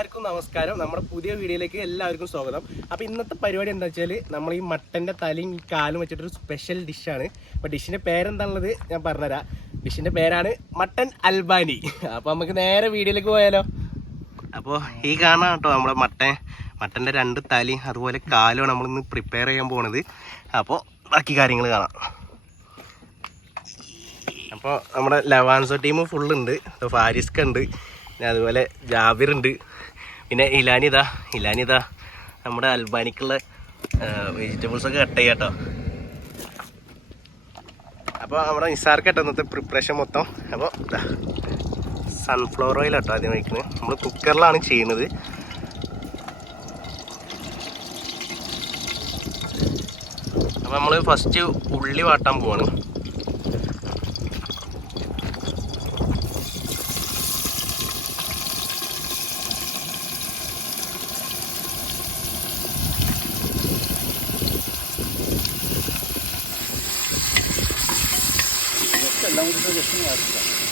എല്ലാവർക്കും നമസ്കാരം. നമ്മുടെ പുതിയ വീഡിയോയിലേക്ക് എല്ലാവർക്കും സ്വാഗതം. അപ്പോൾ ഇന്നത്തെ പരിപാടി എന്താ വെച്ചാൽ നമ്മൾ ഈ മട്ടൻ്റെ തലയും കാലും വെച്ചിട്ടൊരു സ്പെഷ്യൽ ഡിഷാണ്. അപ്പോൾ ഡിഷിൻ്റെ പേരെന്താണുള്ളത് ഞാൻ പറഞ്ഞുതരാം. ഡിഷിൻ്റെ പേരാണ് മട്ടൻ അൽബാനി. അപ്പോൾ നമുക്ക് നേരെ വീഡിയോയിലേക്ക് പോയാലോ. അപ്പോൾ ഈ കാണാം കേട്ടോ നമ്മുടെ മട്ടൻ്റെ 2 തലയും അതുപോലെ കാലുമാണ് നമ്മളിന്ന് പ്രിപ്പയർ ചെയ്യാൻ പോണത്. അപ്പോൾ ബാക്കി കാര്യങ്ങൾ കാണാം. അപ്പോൾ നമ്മുടെ ലവാൻസോ ടീം ഫുള്ളുണ്ട്. ഫാരിസ്ക ഉണ്ട്, പിന്നെ അതുപോലെ ജാബിറുണ്ട്, പിന്നെ ഇലാനിതാ നമ്മുടെ അൽബാനിക്കുള്ള വെജിറ്റബിൾസൊക്കെ കട്ട് ചെയ്യാം കേട്ടോ. അപ്പോൾ നമ്മുടെ നിസാർക്ക് കേട്ടോ ഇന്നത്തെ പ്രിപ്പറേഷൻ മൊത്തം. അപ്പോൾ സൺഫ്ലവർ ഓയിൽ കേട്ടോ ആദ്യം വയ്ക്കുന്നത്. നമ്മൾ കുക്കറിലാണ് ചെയ്യുന്നത്. അപ്പോൾ നമ്മൾ ഫസ്റ്റ് ഉള്ളി വാട്ടാൻ പോവാണ്.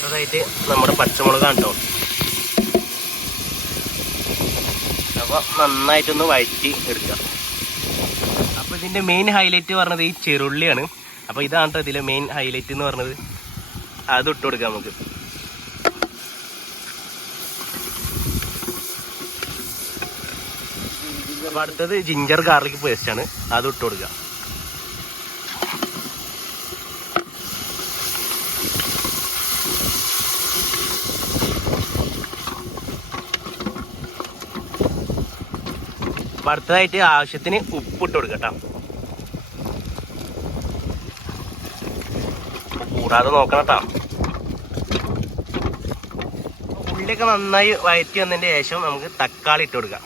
അതായിട്ട് നമ്മുടെ പച്ചമുളകാണ് കേട്ടോ. അപ്പോൾ നന്നായിട്ടൊന്ന് വഴറ്റി എടുക്കുക. അപ്പോൾ ഇതിൻ്റെ മെയിൻ ഹൈലൈറ്റ് പറഞ്ഞത് ഈ ചെറുള്ളിയാണ്. അപ്പോൾ ഇതാണ് കേട്ടോ ഇതിലെ മെയിൻ ഹൈലൈറ്റ് എന്ന് പറഞ്ഞത്. അത് ഇട്ട് കൊടുക്കാം നമുക്ക്. അപ്പോൾ അടുത്തത് ജിഞ്ചർ ഗാർലിക് പേസ്റ്റാണ്, അത് ഇട്ട് കൊടുക്കുക. അടുത്തതായിട്ട് ആവശ്യത്തിന് ഉപ്പിട്ട് കൊടുക്കട്ടോ. കൂടാതെ നോക്കണം കേട്ടോ. ഉള്ളിയൊക്കെ നന്നായി വഴറ്റി വന്നതിന് ശേഷം നമുക്ക് തക്കാളി ഇട്ട് കൊടുക്കാം.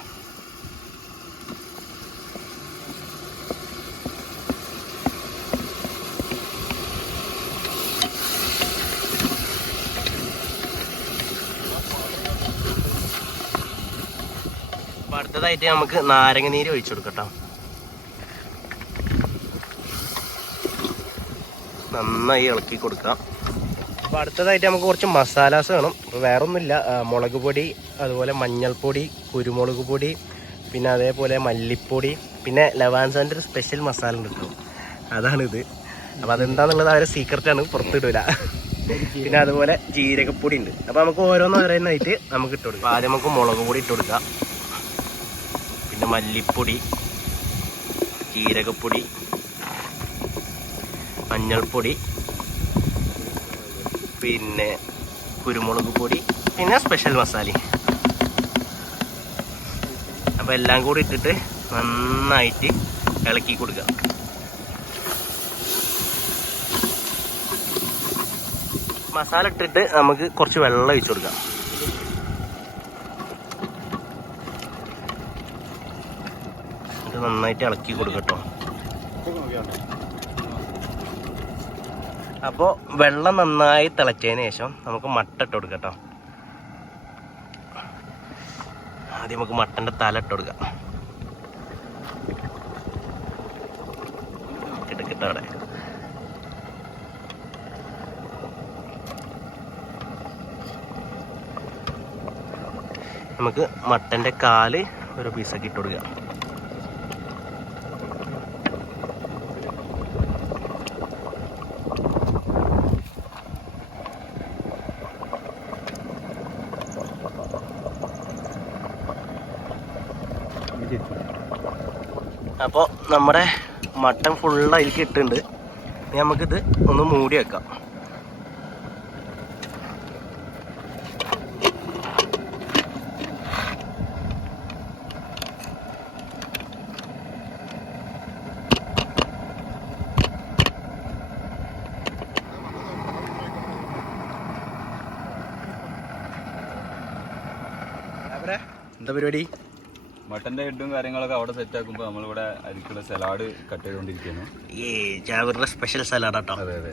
അടുത്തതായിട്ട് നമുക്ക് നാരങ്ങ നീര് ഒഴിച്ചു കൊടുക്കട്ടോ. നന്നായി ഇളക്കി കൊടുക്കാം. അപ്പോൾ അടുത്തതായിട്ട് നമുക്ക് കുറച്ച് മസാലാസ് വേണം. അപ്പോൾ വേറെ ഒന്നുമില്ല, മുളക് പൊടി, അതുപോലെ മഞ്ഞൾപ്പൊടി, കുരുമുളക് പൊടി, പിന്നെ അതേപോലെ മല്ലിപ്പൊടി, പിന്നെ ലവാൻസാൻ്റെ ഒരു സ്പെഷ്യൽ മസാല ഉണ്ട് കേട്ടോ, അതാണിത്. അപ്പോൾ അതെന്താണെന്നുള്ളത് അവരെ സീക്രട്ടാണ്, പുറത്തിടില്ല. പിന്നെ അതുപോലെ ജീരകപ്പൊടി ഉണ്ട്. അപ്പോൾ നമുക്ക് ഓരോന്നായിട്ട് നമുക്ക് ഇട്ട് കൊടുക്കാം. ആദ്യം നമുക്ക് മുളക് പൊടി ഇട്ട് കൊടുക്കാം, പിന്നെ മല്ലിപ്പൊടി, ജീരകപ്പൊടി, മഞ്ഞൾപ്പൊടി, പിന്നെ കുരുമുളക് പൊടി, പിന്നെ സ്പെഷ്യൽ മസാല. അപ്പോൾ എല്ലാം കൂടി ഇട്ടിട്ട് നന്നായിട്ട് ഇളക്കി കൊടുക്കുക. മസാല ഇട്ടിട്ട് നമുക്ക് കുറച്ച് വെള്ളം ഒഴിച്ചു കൊടുക്കാം. നന്നായിട്ട് ഇളക്കി കൊടുക്കട്ടോ. അപ്പോൾ വെള്ളം നന്നായി തിളച്ചതിന് ശേഷം നമുക്ക് മട്ട ഇട്ട് കൊടുക്കട്ടോ. ആദ്യം നമുക്ക് മട്ടൻ്റെ തല ഇട്ട് കൊടുക്കാം. കിടക്കട്ടെ അവിടെ. നമുക്ക് മട്ടൻ്റെ കാല് ഒരു പീസാക്കി ഇട്ട് കൊടുക്കാം. അപ്പോൾ നമ്മുടെ മട്ടൻ ഫുള്ള് അതിലേക്ക് ഇട്ടുണ്ട്. ഇനി നമുക്കിത് ഒന്ന് മൂടി വെക്കാം. എന്താ പരിപാടി? മട്ടന്റെ ഹെഡും കാര്യങ്ങളൊക്കെ അവിടെ സെറ്റ് ആക്കുമ്പോൾ നമ്മളിവിടെ അതിലേക്കുള്ള സലാഡ് കട്ട് ചെയ്തുകൊണ്ടിരിക്കുന്നു. ഈ ജാബിറിന്റെ സ്പെഷ്യൽ സലാഡ് കേട്ടോ. അതെ അതെ,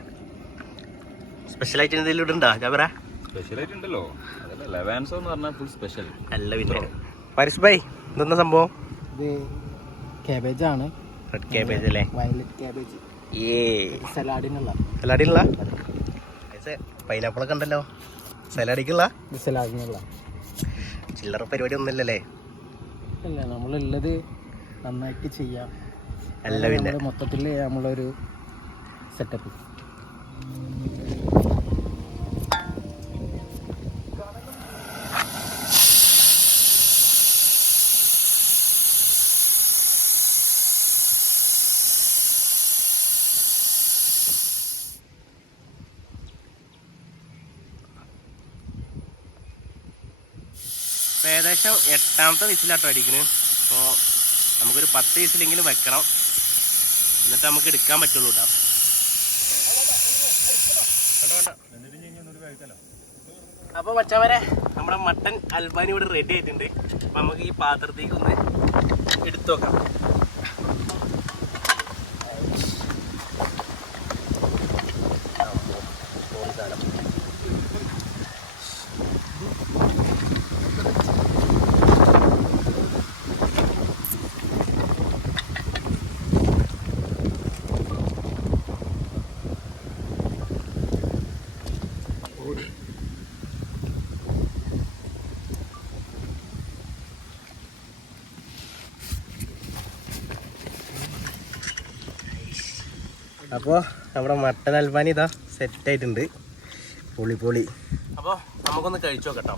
സ്പെഷ്യൽ ആയിട്ട് എന്തെങ്കിലും ഉണ്ടോ ജാബിറ? സ്പെഷ്യൽ ആയിട്ട് ഉണ്ടല്ലോ, അതല്ല ലവാൻസോ എന്ന് പറഞ്ഞാൽ ഫുൾ സ്പെഷ്യൽ അല്ല. പിന്നെ പാരിസ് ഭായ് ഇതെന്താ സംഭവം? ഇത് കാബേജ് ആണ്. റെഡ് കാബേജ് അല്ലേ? Violet cabbage. സലാഡിനുള്ള പൈനാപ്പിളൊക്കെ ഉണ്ടല്ലോ. സലാഡിക്കുള്ള സലാഡിനുള്ള ചില്ലറ പരിപാടി ഒന്നുമില്ലല്ലേ? അല്ല, നമ്മളുള്ളത് നന്നായിട്ട് ചെയ്യാം. അല്ല പിന്നെ മൊത്തത്തിൽ നമ്മളൊരു സെറ്റപ്പ്. ഏകദേശം 8ാമത്തെ വിസിലാട്ടോ അടിക്കുന്നത്. അപ്പോൾ നമുക്കൊരു 10 വിസിലെങ്കിലും വെക്കണം, എന്നിട്ട് നമുക്ക് എടുക്കാൻ പറ്റുള്ളൂ കേട്ടോ. അപ്പോൾ മച്ചാവരെ നമ്മുടെ മട്ടൻ അൽബാനി ഇവിടെ റെഡി ആയിട്ടുണ്ട്. അപ്പം നമുക്ക് ഈ പാത്രത്തേക്ക് ഒന്ന് എടുത്തു വെക്കാം. അപ്പോൾ നമ്മുടെ മട്ടൻ അൽബാനി ഇതാ സെറ്റായിട്ടുണ്ട്. പൊളി പൊളി. അപ്പോൾ നമുക്കൊന്ന് കഴിച്ചു നോക്കട്ടോ.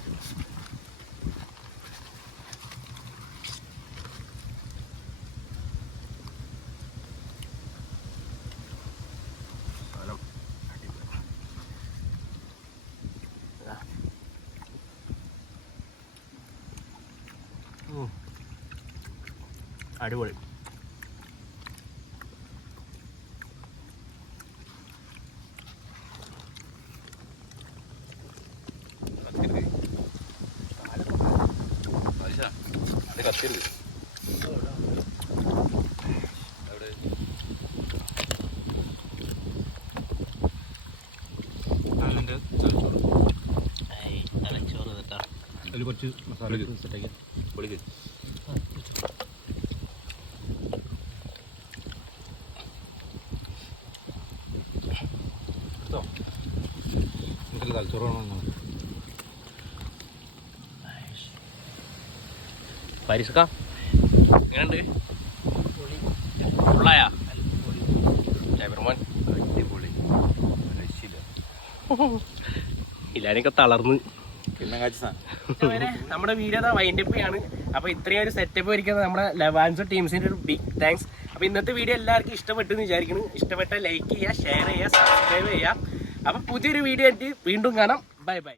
അടിപൊളി. കുറച്ച് മസാല സെറ്റാക്കി പൊളിക്ക്. പരിസക്ക എങ്ങനെയുണ്ട്? ഫുള്ളായാ? എല്ലാരെയൊക്കെ തളർന്ന് നമ്മുടെ വീഡിയോ വൈൻഡപ്പ് ആണ്. അപ്പൊ ഇത്രയും ഒരു സെറ്റപ്പ് ഒരുക്കുന്നത് നമ്മുടെ ലവാൻസോ ടീംസിന്റെ ഒരു ബിഗ് താങ്ക്സ്. അപ്പൊ ഇന്നത്തെ വീഡിയോ എല്ലാവർക്കും ഇഷ്ടപ്പെട്ടു എന്ന് വിചാരിക്കുന്നു. ഇഷ്ടപ്പെട്ടാൽ ലൈക്ക് ചെയ്യുക, ഷെയർ ചെയ്യുക, സബ്സ്ക്രൈബ് ചെയ്യുക. അപ്പൊ പുതിയൊരു വീഡിയോ ആയിട്ട് വീണ്ടും കാണാം. Bye bye.